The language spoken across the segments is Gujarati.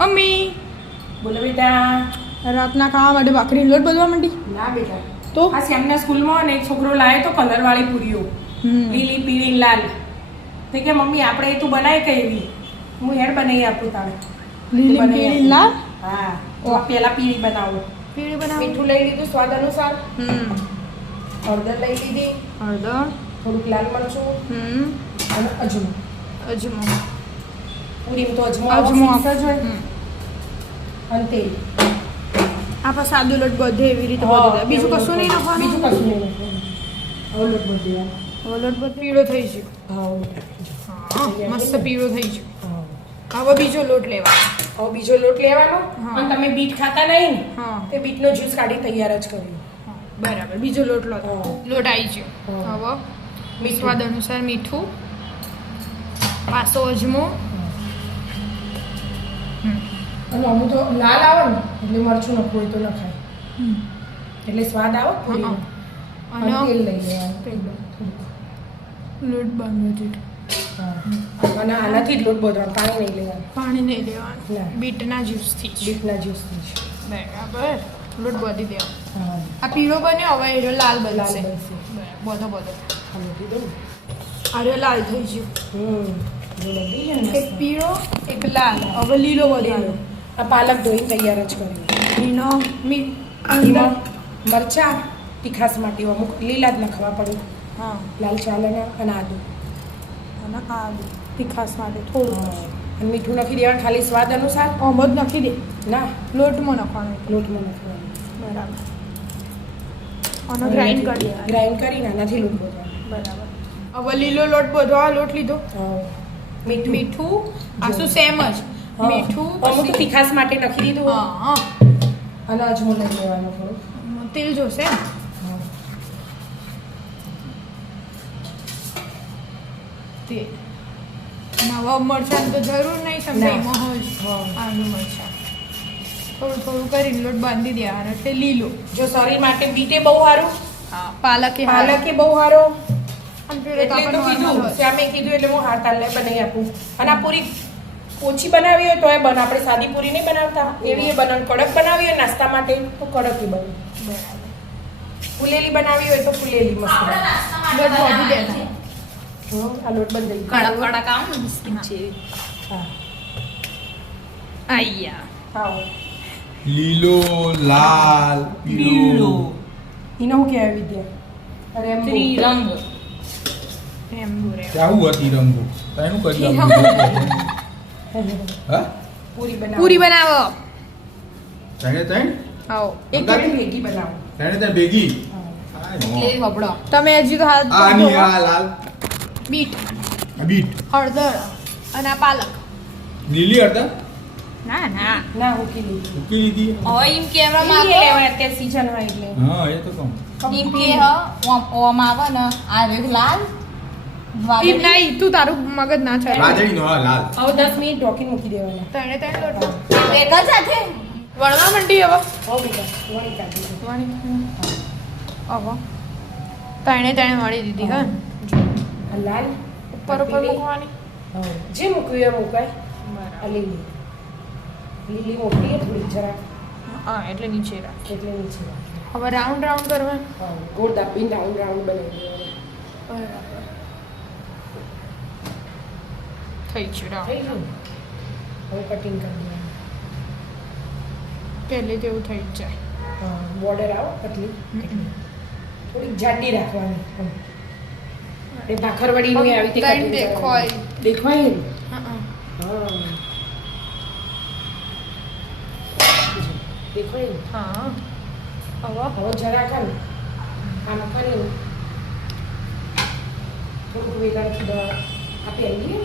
મમ્મી બોલો બેટા. રાતના ખાવા માટે ભાખરી લોટ બધવા માંડી. ના બેટા. તો? આ શ્યામના સ્કૂલમાં ને એક છોકરો લાવે તો કલર વાળી પૂરીઓ. લીલી પીળી લાલ. તે કે મમ્મી આપણે એ તું બનાવી કઈ એવી? હું હેડ બનાવી આપું તારે. લીલી પીળી લાલ? હા. તો પહેલા પીળી બનાવો. પીળી બનાવ. મીઠું લઈ લીધું સ્વાદ અનુસાર. હમ. હળદર લઈ લીધી. હળદર. થોડુંક લાલ મરચું. હમ. અને અજમો. અજમો. પૂરીમાં તો અજમો અજમો. હોય. હમ. અને તેલ આપણે સાદો લોટ બધે એવી રીતે બધું. બીજું કશું નહીં નાખવાનું? બીજું કશું નહીં નાખવાનું. લોટ બધું. લોટ બધો પીળો થઈ ગયો. હા મસ્ત પીળો થઈ ગયો. હવે બીજો લોટ લેવાનો. હવે બીજો લોટ લેવાનો. અને તમે બીટ ખાતા નહીં તે બીટનો જ્યુસ કાઢી તૈયાર જ કર્યો બરાબર. બીજો લોટ લો. લોટ આવી ગયો. હવે. સ્વાદ અનુસાર મીઠું. પાસો અજમો. અને અમુક તો લાલ આવે ને એટલે મરચું નખવું હોય તો નખાય. એટલે સ્વાદ આવે તેલ લઈ લેવાનું. લોટ બાંધવો જોઈએ અને આનાથી જ લોટ બધવાનો પાણી નહીં લેવાનું. પાણી નહીં લેવાનું. બીટના જ્યુસથી બીટના જ્યુસથી બરાબર. લોટ બાંધી દેવા. આ પીળો બન્યો હવે એરો લાલ બનશે. બધો બધો. આ મૂકી દઉં ને. આર્યો લાલ થઈ ગયો. એક પીળો એક લાલ. હવે લીલો લીલો. બધો આ પાલક ધોઈ તૈયાર જ કરી એનો મી અંદર એમાં મરચા તીખાસ માટે અમુક લીલા જ નખવા પડે. હા. લાલ ચાલના અને આદુ. અને આદુ તીખાસ માટે થોડું અને મીઠું નાખી દેવાનું ખાલી સ્વાદ અનુસાર? આમ જ નાખી દે. ના. લોટમાં નાખવાનું. લોટમાં નાખવાનું. બરાબર. અને ગ્રાઇન્ડ કરી દેવાનું ગ્રાઇન્ડ કરીને આનાથી લોટ બધવાનો. બરાબર. હવે લીલો લોટ બધો આ લોટ લીધો? મીઠું. મીઠું આ શું સેમ જ. મીઠું અમુક તીખાસ માટે નાખી દીધું. હા હા. અને અજમો લઈ લેવાનો થોડું. તેલ જોશે તેલ. નવા મરચાં તો જરૂર નહીં સમજાય એમાં હોય આલુ મરચાં. થોડું થોડું કરીને લોટ બાંધી દેવાનો એટલે લીલો. જો શરીર માટે બીટે બહુ સારું. હા પાલક પાલક બહુ સારો એટલે તો કીધું શ્યામે કીધું એટલે હું હાથ તાલે બનાવી આપું. અને આ પૂરી ઓછી બનાવી હોય તો એ બન આપણે સાદી પૂરી નહીં બનાવતા. એવી એ બનાવ કડક બનાવી હોય નાસ્તા માટે તો કડક બને. ફૂલેલી બનાવી હોય તો ફૂલેલી મસ્ત આ લોટ બંધ કડક કડક આમ બિસ્કિટ છે હા. આયા હા. લીલો લાલ પીળો. એનો શું કહેવાય વિદ્યા? અરે એમ ત્રિરંગ? તેનું કરી હા? પૂરી બનાવો. પૂરી બનાવો. તને તને આવો એક ભેગી બનાવો. તને તને ભેગી? હા. હાય હો. વપડો તમે હજી તો હાલ આ લાલ બીટ. બીટ. હળદર અને આ પાલક. લીલી હળદર? ના ના. ના મૂકી લીધી. ઉકી લીધી? હવે એમ કેવા ઈ લેવાય અત્યારે season હોય એટલે. હા એ તો કહું. એમ કે હ ઓમ ઓમ આવે ને આ લાલ. નહીં તું તારું મગજ ના ચાલે રાજડી નો લાલ. હવે દસ મિનિટ ઢોકીને મૂકી દેવાના. તણે તણે લોટ. એક જ હાથે વળવા માંડી હવે? હો બેટા વળી કાઢી દો. હવે તણે તણે મળી દીધી હા. લાલ. ઉપર ઉપર મૂકવાની. જે મૂકવી એ મૂકાય. આ લીલી. લીલી મોકલીએ થોડી જરા હા એટલે નીચે રાખ. એટલે નીચે. હવે રાઉન્ડ રાઉન્ડ કરવાનું. હા ગોળ દાબીને રાઉન્ડ રાઉન્ડ બનાવી દેવાનું. બરાબર. થઈ ગયું થઈ ગયું? હવે કટિંગ કરી દેવાનું પહેલે જેવું થઈ જ જાય. બોર્ડર આવો પતલી. થોડીક જાડી રાખવાની. એ ભાખરવડીનું આવી લાઈન દેખાય. દેખાય દેખાય? હા હવે હવે જરા કર. આમ કરી થોડું વેગાડથી આપી આવી ને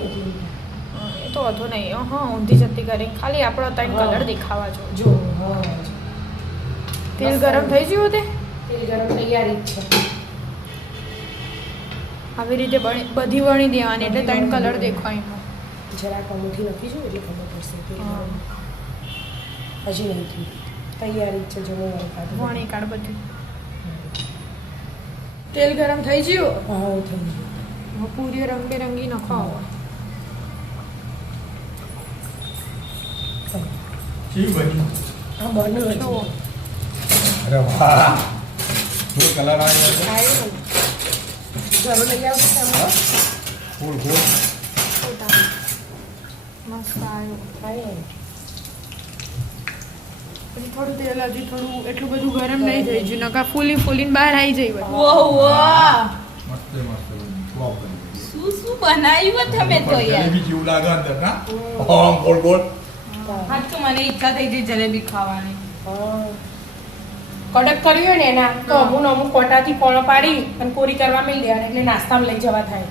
તો વધુ નહીં. હા ઊંધી જતી કરી. ખાલી આપણો ત્રણ કલર દેખાવા જો જો. તેલ ગરમ થઈ ગયું તે? તેલ ગરમ તૈયારી જ છે. આવી રીતે બધી વણી દેવાની એટલે ત્રણ કલર દેખાય એમાં. જરાક અમુથી નાખીશું એટલે ખબર પડશે હજી નહીં થયું. તૈયારી જ છે જો વણી કાઢ બધી. તેલ ગરમ થઈ ગયું? હા થઈ ગયું. પૂરી રંગબેરંગી નખાવો. બની બન્યું. અરે વાહ થોડો કલર આવ્યો છે આવ્યું. ઘરો લઈ આવજો તમે. ફૂલ ફૂલ મસ્ત આવ્યો આવ્યું. પછી થોડું તેલ હજી થોડું એટલું બધું ગરમ નહીં થઈ ગયું નકા ફૂલી ફૂલીને બહાર આવી વો વો મસ્ત મસ્ત ગઈ. શું શું બનાવ્યું તમે તો યાર જલેબી જેવું લાગે અંદર ના ઓમ ગોળ ગોળ સાચું મને ઈચ્છા થઈ ગઈ જલેબી ખાવાની. કડક કર્યું હોય ને એના તો અમુક અમુક કોટાથી પોણો પાડી અને કોરી કરવા મળી દેવાના એટલે નાસ્તામાં લઈ જવા થાય.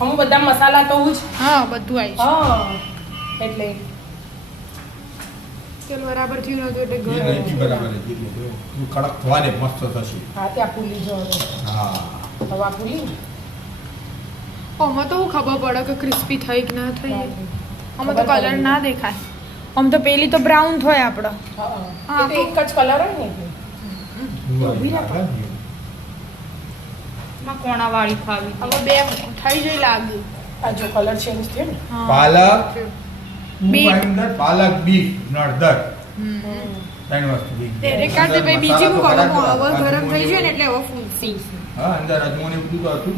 અમુક બધા મસાલા તો જ હા બધું આવી હા એટલે. તેલ બરાબર થયું નતું એટલે ઘર બરાબર કડક થવા દે મસ્ત થશે. હા ત્યાં ફૂલી જવાનું હા. હવા આમાં તો હું ખબર પડે કે ક્રિસ્પી થઈ કે ના થઈ? આમાં તો કલર ના દેખાય. આમ તો પેલી તો બ્રાઉન થાય આપણો હા હા, તો એક જ કલર હોય ને માં કોણા વાળી ખાવી. હવે બે થઈ જઈ લાગે. આ જો કલર ચેન્જ થયો ને. પાલક. બીટ. હું પાલક બીટ નડદર હમ. ત્રણ વસ્તુ ભેગી. તે રેખાડ તે ભાઈ બીજી હું મસાલા તો કહું હવે ગરમ થઈ અજમો ને ને એટલે હવે ફૂલસી હા અંદર અજમો બધું તો હતું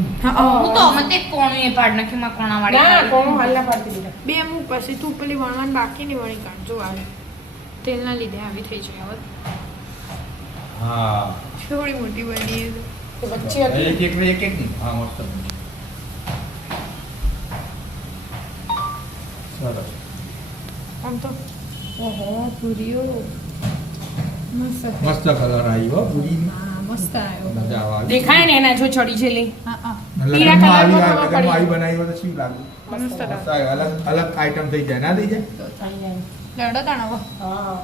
હું તો અમે તે કોણું એ પાડ નાખ્યું માં કોણા વાળી ના ખાવી. હાલના પાડતી દીધા બે અમુક પછી તું પેલી વણવાન બાકી નહીં વણી કાઢજો આવે. તેલના લીધે આવી થઈ જાય હવે. હા. થોડી મોટી બની. તો. તો હતી. એક એક એક એક હા મસ્ત સરસ. આમ તો ઓહો પૂરીઓ મસ્ત મસ્ત કલર આવ્યો પૂરી મસ્ત આવ્યો. મજા આવે દેખાય ને એના જો ચડી જેલી. હા હા. પીળા લગ્નમાં કલરમાં આવી ખબર આ પડી. લગ્નમાં આવી બનાવી તો શું લાગે? મસ્ત અલગ અલગ આઈટમ થઈ જાય ના થઈ જાય? થઈ જાય. લડો તાણ હા.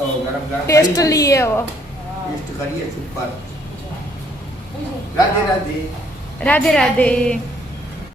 ઓ, ગરમ ગરમ. ટેસ્ટ લઈએ હવે. ટેસ્ટ કરીએ સુપર રાધે રાધે. રાધે રાધે.